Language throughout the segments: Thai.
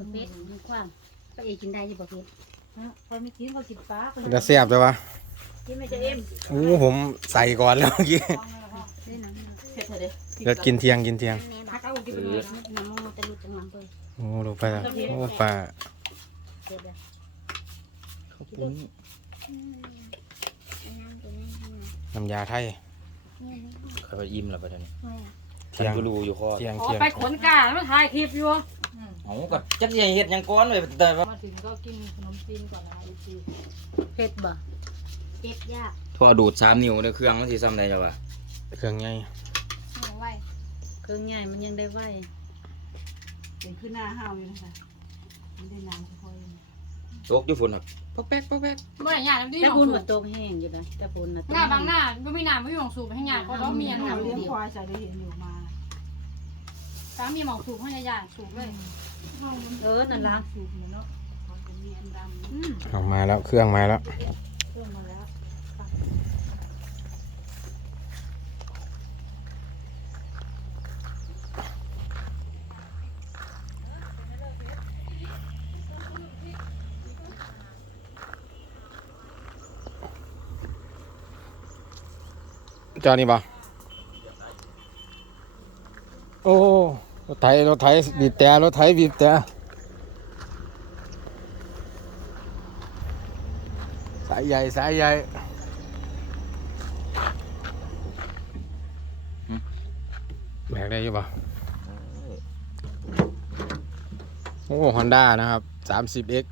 ตัวเป็ดมีความไปเองกินได้อยี่บ่เป็ดฮะพอไม่กินเขากินปลาคนจะเสียบใช่ปะกินไม่จะเอ็มโอ้ผมใส่ก่อนแล้วเมื่อกี้เล่นน้ำเผ็ดเลยเดี๋ยวกินเที่ยงกินเที่ยงแม่พับักกเอากินไปเลยน้ำมันจะลุดจังหวะเลยโอ้ลงไปแล้วโอ้ปลาเจ็บเลยข้าวปุ้นน้ำตัวนี้น้ำยาไทยเขาก็อิ่มแล้วประเดี๋ยวนี้เที่ยงฉันก็รู้อยู่ข้อเที่ยงอ๋อเที่ยงไปขนกาแล้วถ่ายคลิปอยู่ เอาก็จักสิให้เฮ็ดหยังก่อนเว้ยแต่ว่ามาถึงก็กินขนมจีนก่อนนะอีจีเผ็ดบ่เจ็บยากพอดูด3นิ้วเด้อเครื่องมันสิซ้ำได้จ้ะวะเครื่องไงไหวเครื่องใหญ่มันยังได้ไหวเป็นขึ้นหน้าห้าวอยู่นะคะไม่ได้น้ำค่อยตกอยู่ฝุ่นครับปอกแป๊กปอกแป๊กเมื่อไหร่ยาน้ำดีแต่หนองบุญสูมาบตกแห้งอยู่นะแต่บุญนะหน้าบางหน้าก็ไม่นานไม่มีหมองสูบให้ยาเขาล้อเมียๆหเรานูเลี้ยงควายใส่ได้เห็นอยู่มาสามีหมองสูบให้ยาสูบเลย เออนั่นละสูบเนาะเขาจะมีอันดำอืมออกมาแล้วเครื่องมาแล้วเครื่องมาแล้วเจ้านี่ปะโอ้รถ ไถรถไถบีบแต่รถไถบีบแต่สายใหญ่สายใหญ่แบกได้อยังปะโอ้ฮอนด้านะครับ 30x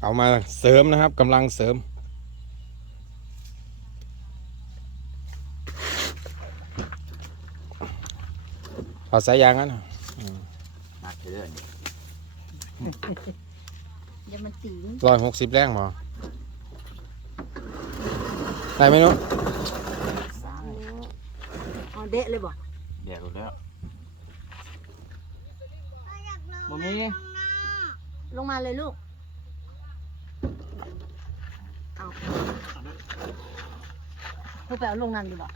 เอามาเสริมนะครับกำลังเสริม เอาสายยางนั้นหนักเด้อนี่อย่ามันตีร้อยหกสิบแรงหมอได้ไหมนุ๊กอ๋อเดะเลยบ่เดี๋ยวรู้แล้วบ่มีลงมาเลยลูก เอาเพื่อไปเอาลงนั่นดีบ่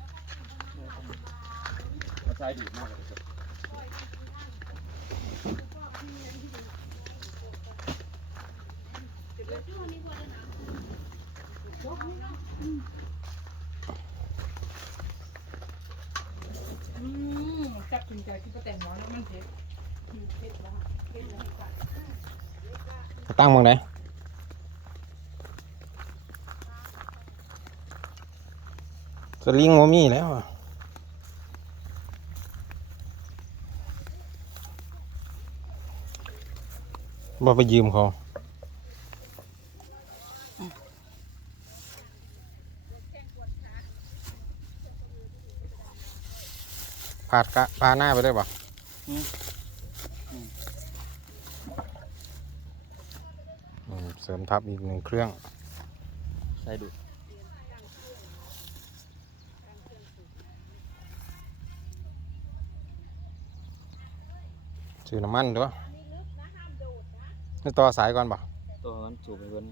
ใช้ดีมากเลย อืมจับกินใจที่ป้าแตงหมอแล้วมัน เผ็ดเผ็ดแล้วเผ็ดแล้วตั้งมองไหนสลิงโมมี่แล้วอะบ่ไปยืมเขาพาดกะพาหน้าไปได้ปะ เสริมทับอีกหนึ่งเครื่องใช้ดูดซื้อน้ำมันด้วยนี่ต่อสายก่อนปะตัวมันสูบไปเบิ่น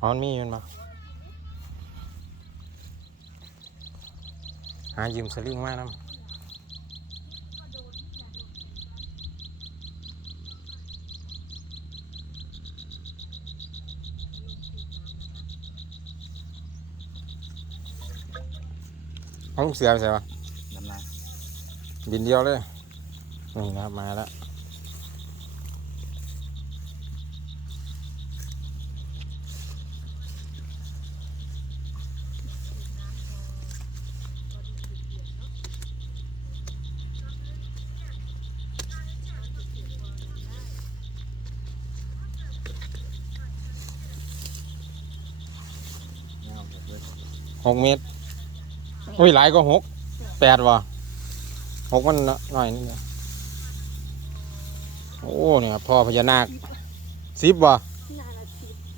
อ๋อมันมีอยู่มันปะหายืมสลิงมาน้ำ เอาลูกเสียไปใส่ปะน้ำหนักบินเดียวเลยนี่นะครับมาแล้วเงาแบบเลยหกเมตร อุ้ยหลายก็หกแปดวะหกมันหน่อยนิดเดียวโอ้เนี่ยพ่อพญานาคสิบวะ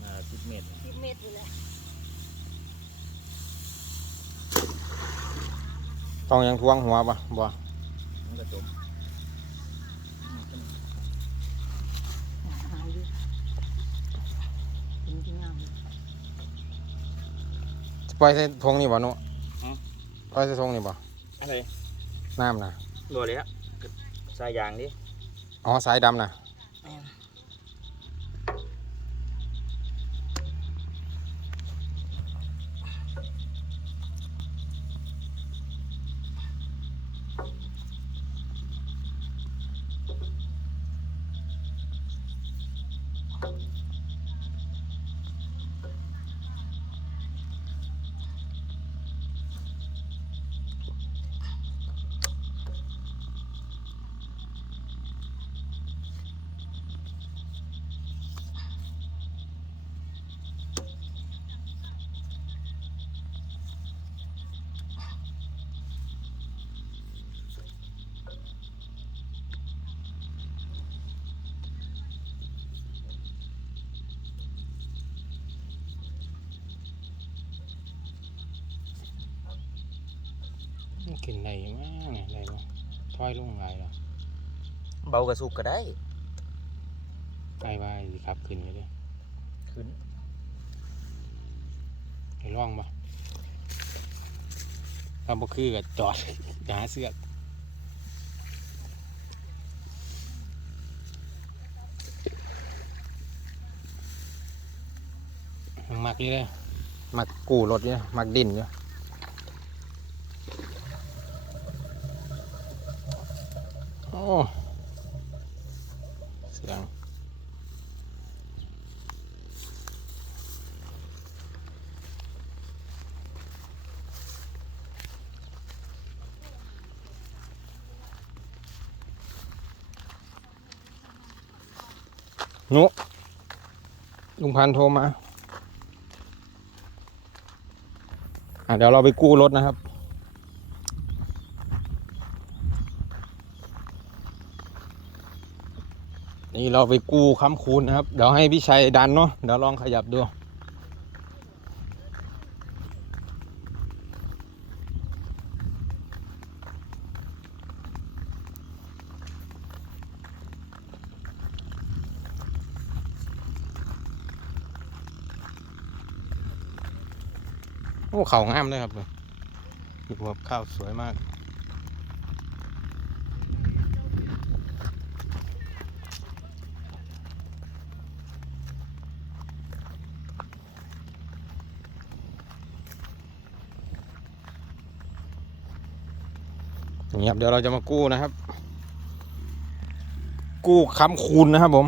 มา10เมตรสิบเมตรอยู่แล้วต้องยังทวงหัวปะบ่มันก็จมหายอยู่จริงจริงๆอะปล่อยใส่ทงนี่บ่หนุป ล่อยใส่ทงนี่บ่อะไรน้ำนะบ่เลยฮะใส่ยางดิอ๋อสายดำนะ ม่นกินได้มากเนี่ยได้บ่ถอยลงหลายแล้วเบากระสุกก็ได้ไอ้ว่าสิครับขึ้นอยู่เด้ขึ้นให้ลองบ่ถ้าบ่คือก็จอด หาเสื้อกมักอยู่เลยมักกู้รถอยู่มักดินอยู่โอ้ เสียงนุลุงพันโทรมา อะเดี๋ยวเราไปกู้รถนะครับ นี่เราไปกู้ค้ำคูณนะครับ เดี๋ยวให้พี่ชัยดันเนาะเดี๋ยวลองขยับดูโอ้เขางามเลยครับเลยดูครับข้าวสวยมาก นี่ครับเดี๋ยวเราจะมากู้นะครับ กู้ค้ำคูณนะครับผม